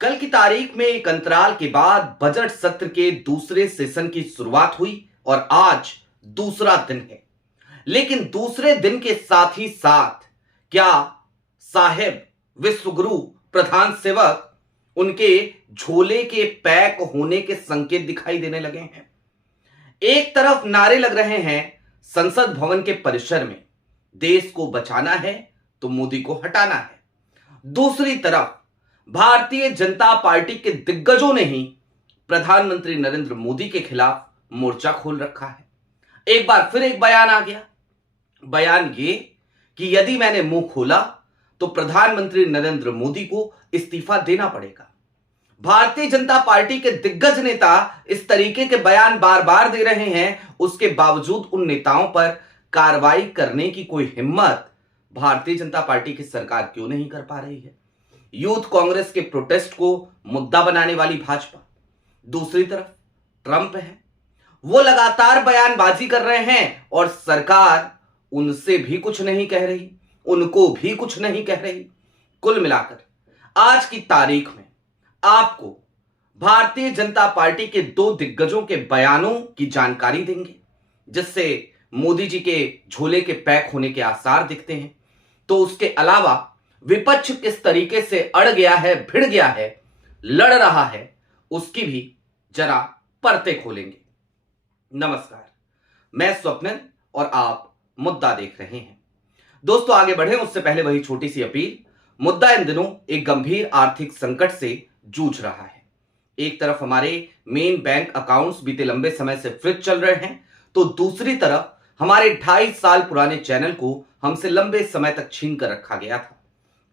कल की तारीख में एक अंतराल के बाद बजट सत्र के दूसरे सेशन की शुरुआत हुई और आज दूसरा दिन है। लेकिन दूसरे दिन के साथ ही साथ क्या साहेब विश्वगुरु प्रधान सेवक उनके झोले के पैक होने के संकेत दिखाई देने लगे हैं। एक तरफ नारे लग रहे हैं संसद भवन के परिसर में, देश को बचाना है तो मोदी को हटाना है। दूसरी तरफ भारतीय जनता पार्टी के दिग्गजों ने ही प्रधानमंत्री नरेंद्र मोदी के खिलाफ मोर्चा खोल रखा है। एक बार फिर एक बयान आ गया। बयान ये कि यदि मैंने मुंह खोला तो प्रधानमंत्री नरेंद्र मोदी को इस्तीफा देना पड़ेगा। भारतीय जनता पार्टी के दिग्गज नेता इस तरीके के बयान बार बार दे रहे हैं, उसके बावजूद उन नेताओं पर कार्रवाई करने की कोई हिम्मत भारतीय जनता पार्टी की सरकार क्यों नहीं कर पा रही है। यूथ कांग्रेस के प्रोटेस्ट को मुद्दा बनाने वाली भाजपा, दूसरी तरफ ट्रंप है, वो लगातार बयानबाजी कर रहे हैं और सरकार उनसे भी कुछ नहीं कह रही, उनको भी कुछ नहीं कह रही। कुल मिलाकर आज की तारीख में आपको भारतीय जनता पार्टी के दो दिग्गजों के बयानों की जानकारी देंगे, जिससे मोदी जी के झोले के पैक होने के आसार दिखते हैं। तो उसके अलावा विपक्ष किस तरीके से अड़ गया है, भिड़ गया है, लड़ रहा है, उसकी भी जरा परतें खोलेंगे। नमस्कार, मैं स्वप्निल और आप मुद्दा देख रहे हैं। दोस्तों, आगे बढ़े उससे पहले वही छोटी सी अपील। मुद्दा इन दिनों एक गंभीर आर्थिक संकट से जूझ रहा है। एक तरफ हमारे मेन बैंक अकाउंट्स बीते लंबे समय से फ्रीज चल रहे हैं, तो दूसरी तरफ हमारे 2.5 साल पुराने चैनल को हमसे लंबे समय तक छीन कर रखा गया था।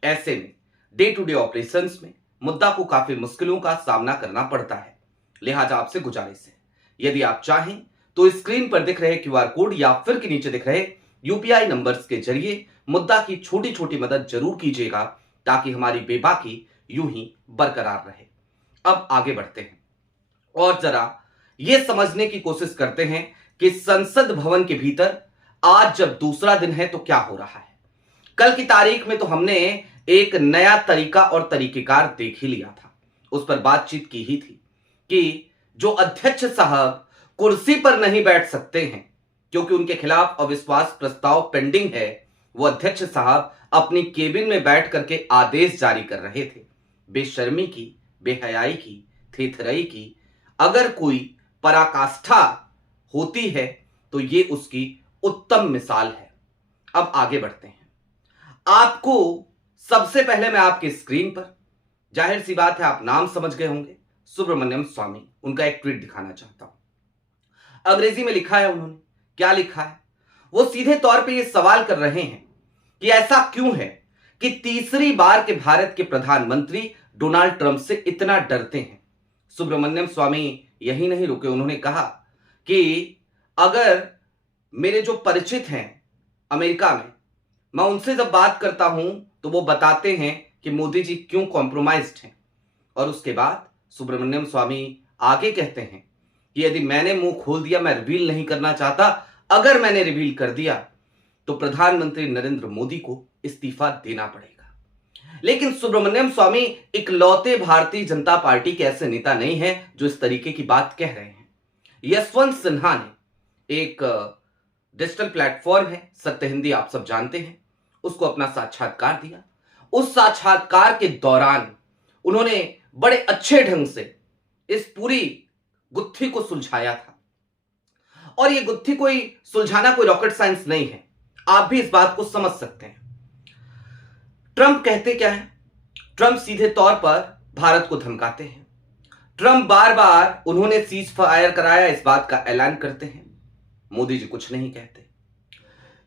ऐसे में डे टू डे ऑपरेशंस में मुद्दा को काफी मुश्किलों का सामना करना पड़ता है। लिहाजा आपसे गुजारिश है, यदि आप चाहें तो स्क्रीन पर दिख रहे क्यूआर कोड या फिर के नीचे दिख रहे यूपीआई नंबर्स के जरिए मुद्दा की छोटी छोटी मदद जरूर कीजिएगा, ताकि हमारी बेबाकी यूं ही बरकरार रहे। अब आगे बढ़ते हैं और जरा यह समझने की कोशिश करते हैं कि संसद भवन के भीतर आज जब दूसरा दिन है तो क्या हो रहा है। कल की तारीख में तो हमने एक नया तरीका और तरीकेकार देख ही लिया था, उस पर बातचीत की ही थी कि जो अध्यक्ष साहब कुर्सी पर नहीं बैठ सकते हैं क्योंकि उनके खिलाफ अविश्वास प्रस्ताव पेंडिंग है, वो अध्यक्ष साहब अपनी केबिन में बैठ करके आदेश जारी कर रहे थे। बेशर्मी की, बेहयाई की, थेथराई की अगर कोई पराकाष्ठा होती है तो ये उसकी उत्तम मिसाल है। अब आगे बढ़ते हैं। आपको सबसे पहले मैं आपके स्क्रीन पर, जाहिर सी बात है आप नाम समझ गए होंगे, सुब्रमण्यम स्वामी, उनका एक ट्वीट दिखाना चाहता हूं। अंग्रेजी में लिखा है उन्होंने, क्या लिखा है? वो सीधे तौर पे ये सवाल कर रहे हैं कि ऐसा क्यों है कि तीसरी बार के भारत के प्रधानमंत्री डोनाल्ड ट्रंप से इतना डरते हैं। सुब्रमण्यम स्वामी यही नहीं रुके, उन्होंने कहा कि अगर मेरे जो परिचित हैं अमेरिका में, मैं उनसे जब बात करता हूं तो वो बताते हैं कि मोदी जी क्यों कॉम्प्रोमाइज्ड हैं। और उसके बाद सुब्रमण्यम स्वामी आगे कहते हैं कि यदि मैंने मुंह खोल दिया, मैं रिवील नहीं करना चाहता, अगर मैंने रिवील कर दिया तो प्रधानमंत्री नरेंद्र मोदी को इस्तीफा देना पड़ेगा। लेकिन सुब्रमण्यम स्वामी इकलौते भारतीय जनता पार्टी के ऐसे नेता नहीं है जो इस तरीके की बात कह रहे हैं। यशवंत सिन्हा ने एक डिजिटल प्लेटफॉर्म है सत्य हिंदी, आप सब जानते हैं, उसको अपना साक्षात्कार दिया। उस साक्षात्कार के दौरान उन्होंने बड़े अच्छे ढंग से इस पूरी गुत्थी को सुलझाया था। और ये गुत्थी कोई सुलझाना कोई रॉकेट साइंस नहीं है, आप भी इस बात को समझ सकते हैं। ट्रंप कहते क्या है? ट्रंप सीधे तौर पर भारत को धमकाते हैं। ट्रंप बार बार उन्होंने सीज फायर कराया इस बात का ऐलान करते हैं, मोदी जी कुछ नहीं कहते।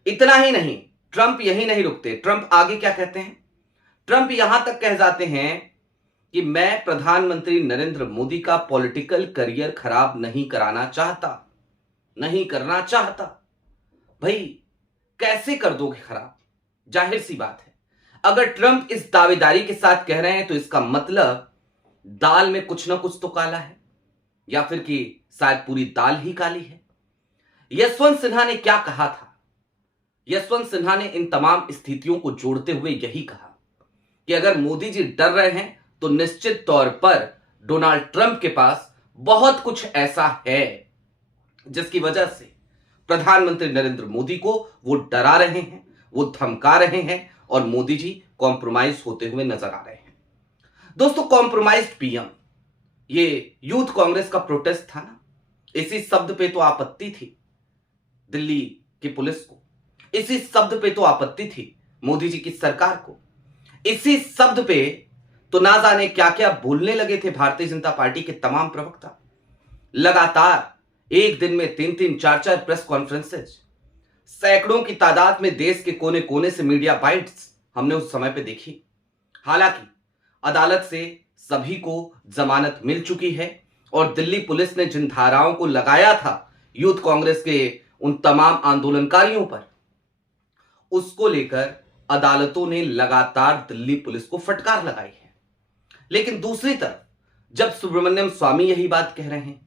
इतना ही नहीं, ट्रंप यही नहीं रुकते, ट्रंप आगे क्या कहते हैं? ट्रंप यहां तक कह जाते हैं कि मैं प्रधानमंत्री नरेंद्र मोदी का पॉलिटिकल करियर खराब नहीं कराना चाहता, नहीं करना चाहता। भाई कैसे कर दोगे खराब? जाहिर सी बात है, अगर ट्रंप इस दावेदारी के साथ कह रहे हैं तो इसका मतलब दाल में कुछ ना कुछ तो काला है, या फिर कि शायद पूरी दाल ही काली है। यशवंत सिन्हा ने क्या कहा था? यशवंत सिन्हा ने इन तमाम स्थितियों को जोड़ते हुए यही कहा कि अगर मोदी जी डर रहे हैं तो निश्चित तौर पर डोनाल्ड ट्रंप के पास बहुत कुछ ऐसा है जिसकी वजह से प्रधानमंत्री नरेंद्र मोदी को वो डरा रहे हैं, वो धमका रहे हैं और मोदी जी कॉम्प्रोमाइज होते हुए नजर आ रहे हैं। दोस्तों, कॉम्प्रोमाइज्ड पीएम, ये यूथ कांग्रेस का प्रोटेस्ट था ना, इसी शब्द पे तो आपत्ति थी दिल्ली की पुलिस को, इसी शब्द पे तो आपत्ति थी मोदी जी की सरकार को, इसी शब्द पे तो ना जाने क्या क्या बोलने लगे थे भारतीय जनता पार्टी के तमाम प्रवक्ता। लगातार एक दिन में 3-3, 4-4 प्रेस कॉन्फ्रेंसेज, सैकड़ों की तादाद में देश के कोने कोने से मीडिया बाइट्स हमने उस समय पे देखी। हालांकि अदालत से सभी को जमानत मिल चुकी है और दिल्ली पुलिस ने जिन धाराओं को लगाया था यूथ कांग्रेस के उन तमाम आंदोलनकारियों पर, उसको लेकर अदालतों ने लगातार दिल्ली पुलिस को फटकार लगाई है। लेकिन दूसरी तरफ जब सुब्रमण्यम स्वामी यही बात कह रहे हैं,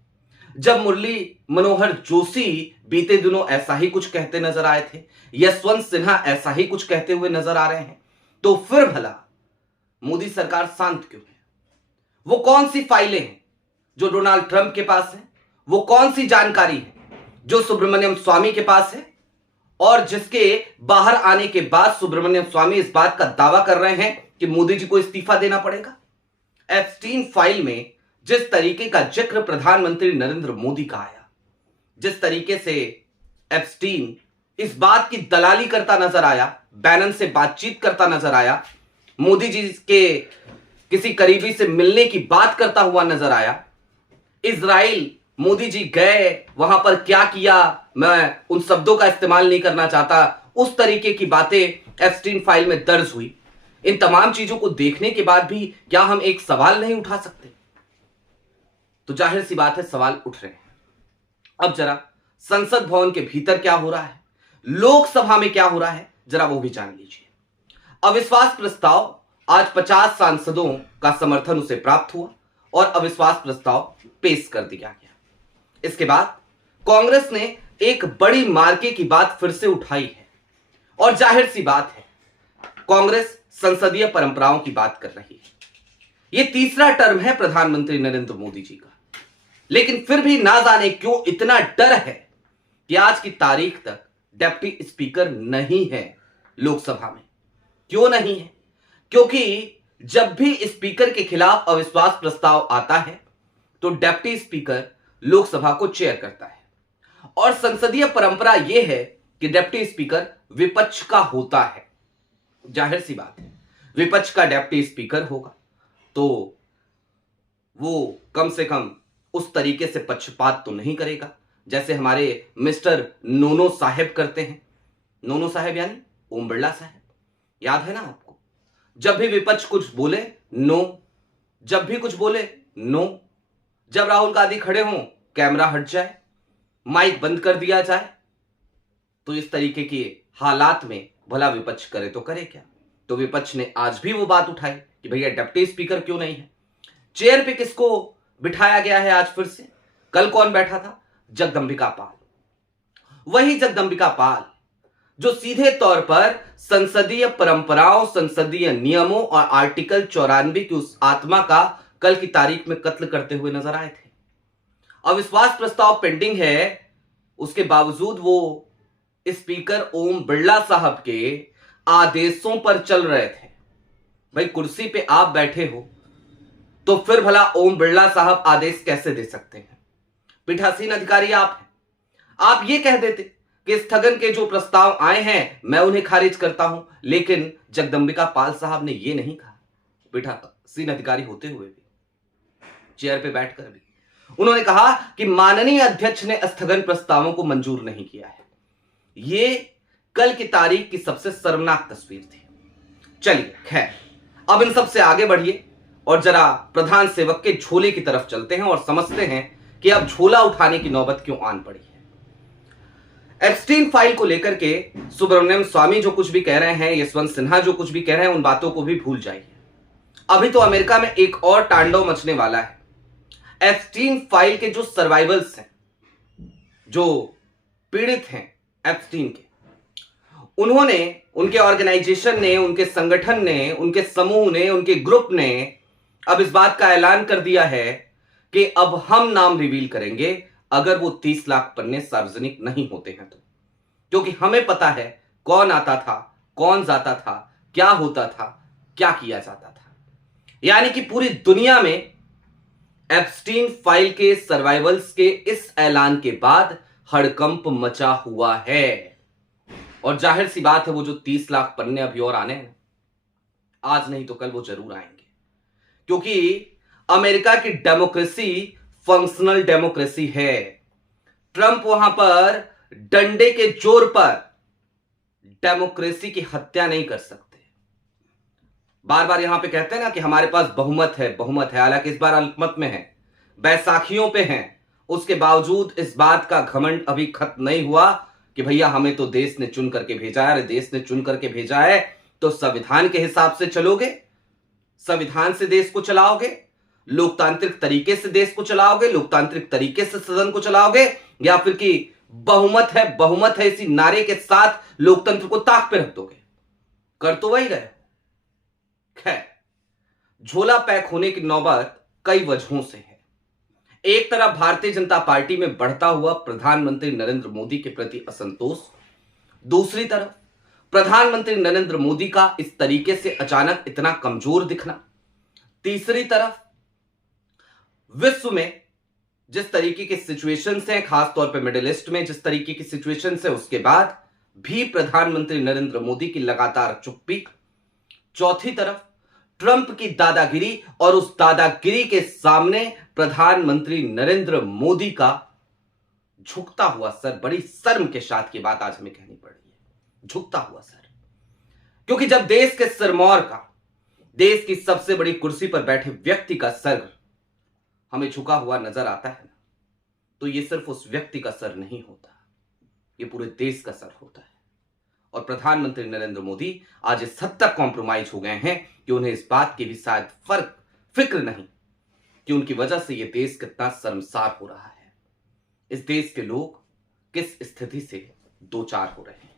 जब मुरली मनोहर जोशी बीते दिनों ऐसा ही कुछ कहते नजर आए थे, यशवंत सिन्हा ऐसा ही कुछ कहते हुए नजर आ रहे हैं, तो फिर भला मोदी सरकार शांत क्यों है? वो कौन सी फाइलें हैं जो डोनाल्ड ट्रंप के पास है? वो कौन सी जानकारी है जो सुब्रमण्यम स्वामी के पास है और जिसके बाहर आने के बाद सुब्रमण्यम स्वामी इस बात का दावा कर रहे हैं कि मोदी जी को इस्तीफा देना पड़ेगा? एप्स्टीन फाइल में जिस तरीके का जिक्र प्रधानमंत्री नरेंद्र मोदी का आया, जिस तरीके से एप्स्टीन इस बात की दलाली करता नजर आया, बैनन से बातचीत करता नजर आया, मोदी जी के किसी करीबी से मिलने की बात करता हुआ नजर आया, इजराइल मोदी जी गए, वहां पर क्या किया, मैं उन शब्दों का इस्तेमाल नहीं करना चाहता, उस तरीके की बातें एप्स्टीन फाइल में दर्ज हुई। इन तमाम चीजों को देखने के बाद भी क्या हम एक सवाल नहीं उठा सकते? तो जाहिर सी बात है सवाल उठ रहे हैं। अब जरा संसद भवन के भीतर क्या हो रहा है, लोकसभा में क्या हो रहा है, जरा वो भी जान लीजिए। अविश्वास प्रस्ताव आज 50 सांसदों का समर्थन उसे प्राप्त हुआ और अविश्वास प्रस्ताव पेश कर दिया गया। इसके बाद कांग्रेस ने एक बड़ी मार्के की बात फिर से उठाई है और जाहिर सी बात है कांग्रेस संसदीय परंपराओं की बात कर रही है। यह तीसरा टर्म है प्रधानमंत्री नरेंद्र मोदी जी का, लेकिन फिर भी ना जाने क्यों इतना डर है कि आज की तारीख तक डिप्टी स्पीकर नहीं है लोकसभा में। क्यों नहीं है? क्योंकि जब भी स्पीकर के खिलाफ अविश्वास प्रस्ताव आता है तो डिप्टी स्पीकर लोकसभा को चेयर करता है और संसदीय परंपरा यह है कि डिप्टी स्पीकर विपक्ष का होता है। जाहिर सी बात है विपक्ष का डिप्टी स्पीकर होगा तो वो कम से कम उस तरीके से पक्षपात तो नहीं करेगा जैसे हमारे मिस्टर नोनो साहब करते हैं। नोनो साहब यानी ओम बिरला साहब, याद है ना आपको? जब भी विपक्ष कुछ बोले नो, जब भी कुछ बोले नो, जब राहुल गांधी खड़े हों कैमरा हट जाए, माइक बंद कर दिया जाए। तो इस तरीके के हालात में भला विपक्ष करे तो करे क्या? तो विपक्ष ने आज भी वो बात उठाई कि भैया डिप्टी स्पीकर क्यों नहीं है, चेयर पे किसको बिठाया गया है आज फिर से? कल कौन बैठा था? जगदंबिका पाल। वही जगदंबिका पाल जो सीधे तौर पर संसदीय परंपराओं, संसदीय नियमों और आर्टिकल 94 की उस आत्मा का कल की तारीख में कत्ल करते हुए नजर आए थे। अविश्वास प्रस्ताव पेंडिंग है, उसके बावजूद वो स्पीकर ओम बिरला साहब के आदेशों पर चल रहे थे। भाई कुर्सी पे आप बैठे हो तो फिर भला ओम बिरला साहब आदेश कैसे दे सकते हैं? पीठासीन अधिकारी आप हैं। आप ये कह देते कि स्थगन के जो प्रस्ताव आए हैं मैं उन्हें खारिज करता हूं, लेकिन जगदंबिका पाल साहब ने ये नहीं कहा। पीठासीन अधिकारी होते हुए भी, चेयर पे बैठकर भी उन्होंने कहा कि माननीय अध्यक्ष ने स्थगन प्रस्तावों को मंजूर नहीं किया है। ये कल की तारीख की सबसे शर्मनाक तस्वीर थी। चलिए खैर, अब इन सबसे आगे बढ़िए और जरा प्रधान सेवक के झोले की तरफ चलते हैं और समझते हैं कि अब झोला उठाने की नौबत क्यों आन पड़ी है। एप्स्टीन फाइल को लेकर के सुब्रमण्यम स्वामी जो कुछ भी कह रहे हैं, यशवंत सिन्हा जो कुछ भी कह रहे हैं, उन बातों को भी भूल जाइए। अभी तो अमेरिका में एक और तांडव मचने वाला है। एप्स्टीन फाइल के जो सर्वाइवल्स हैं, जो पीड़ित हैं एप्स्टीन के, उन्होंने, उनके ऑर्गेनाइजेशन ने, उनके संगठन ने, उनके समूह ने, उनके ग्रुप ने अब इस बात का ऐलान कर दिया है कि अब हम नाम रिवील करेंगे अगर वो 30 लाख पन्ने सार्वजनिक नहीं होते हैं तो, क्योंकि हमें पता है कौन आता था, कौन जाता था, क्या होता था, क्या किया जाता था। यानी कि पूरी दुनिया में एप्स्टीन फाइल के सर्वाइवल्स के इस ऐलान के बाद हड़कंप मचा हुआ है। और जाहिर सी बात है वो जो 30 लाख पन्ने अभी और आने हैं, आज नहीं तो कल वो जरूर आएंगे, क्योंकि अमेरिका की डेमोक्रेसी फंक्शनल डेमोक्रेसी है। ट्रंप वहां पर डंडे के जोर पर डेमोक्रेसी की हत्या नहीं कर सकते। बार बार यहां पे कहते हैं ना कि हमारे पास बहुमत है, बहुमत है, हालांकि इस बार अल्पमत में है, बैसाखियों पे हैं। उसके बावजूद इस बात का घमंड अभी खत्म नहीं हुआ कि भैया हमें तो देश ने चुन करके भेजा है। अरे देश ने चुन करके भेजा है तो संविधान के हिसाब से चलोगे, संविधान से देश को चलाओगे, लोकतांत्रिक तरीके से देश को चलाओगे, लोकतांत्रिक तरीके से सदन को चलाओगे, या फिर कि बहुमत है इसी नारे के साथ लोकतंत्र को ताक पे रख दोगे? कर तो वही गए। खैर, झोला पैक होने की नौबत कई वजहों से है। एक तरफ भारतीय जनता पार्टी में बढ़ता हुआ प्रधानमंत्री नरेंद्र मोदी के प्रति असंतोष, दूसरी तरफ प्रधानमंत्री नरेंद्र मोदी का इस तरीके से अचानक इतना कमजोर दिखना, तीसरी तरफ विश्व में जिस तरीके की सिचुएशंस हैं, खासतौर पे मिडिल ईस्ट में जिस तरीके की सिचुएशंस है, उसके बाद भी प्रधानमंत्री नरेंद्र मोदी की लगातार चुप्पी, चौथी तरफ ट्रंप की दादागिरी, और उस दादागिरी के सामने प्रधानमंत्री नरेंद्र मोदी का झुकता हुआ सर। बड़ी शर्म के साथ की बात आज हमें कहनी पड़ रही है, झुकता हुआ सर। क्योंकि जब देश के सिरमौर का, देश की सबसे बड़ी कुर्सी पर बैठे व्यक्ति का सर हमें झुका हुआ नजर आता है ना, तो यह सिर्फ उस व्यक्ति का सर नहीं होता, यह पूरे देश का सर होता है। और प्रधानमंत्री नरेंद्र मोदी आज इस हद तक कॉम्प्रोमाइज हो गए हैं कि उन्हें इस बात की भी शायद फिक्र नहीं कि उनकी वजह से यह देश कितना शर्मसार हो रहा है, इस देश के लोग किस स्थिति से दो चार हो रहे हैं।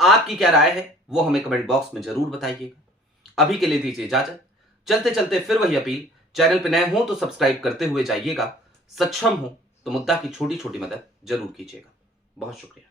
आपकी क्या राय है वो हमें कमेंट बॉक्स में जरूर बताइएगा। अभी के लिए दीजिए इजाजत। चलते चलते फिर वही अपील, चैनल पे नए हो तो सब्सक्राइब करते हुए जाइएगा, सक्षम हो तो मुद्दा की छोटी छोटी मदद जरूर कीजिएगा। बहुत शुक्रिया।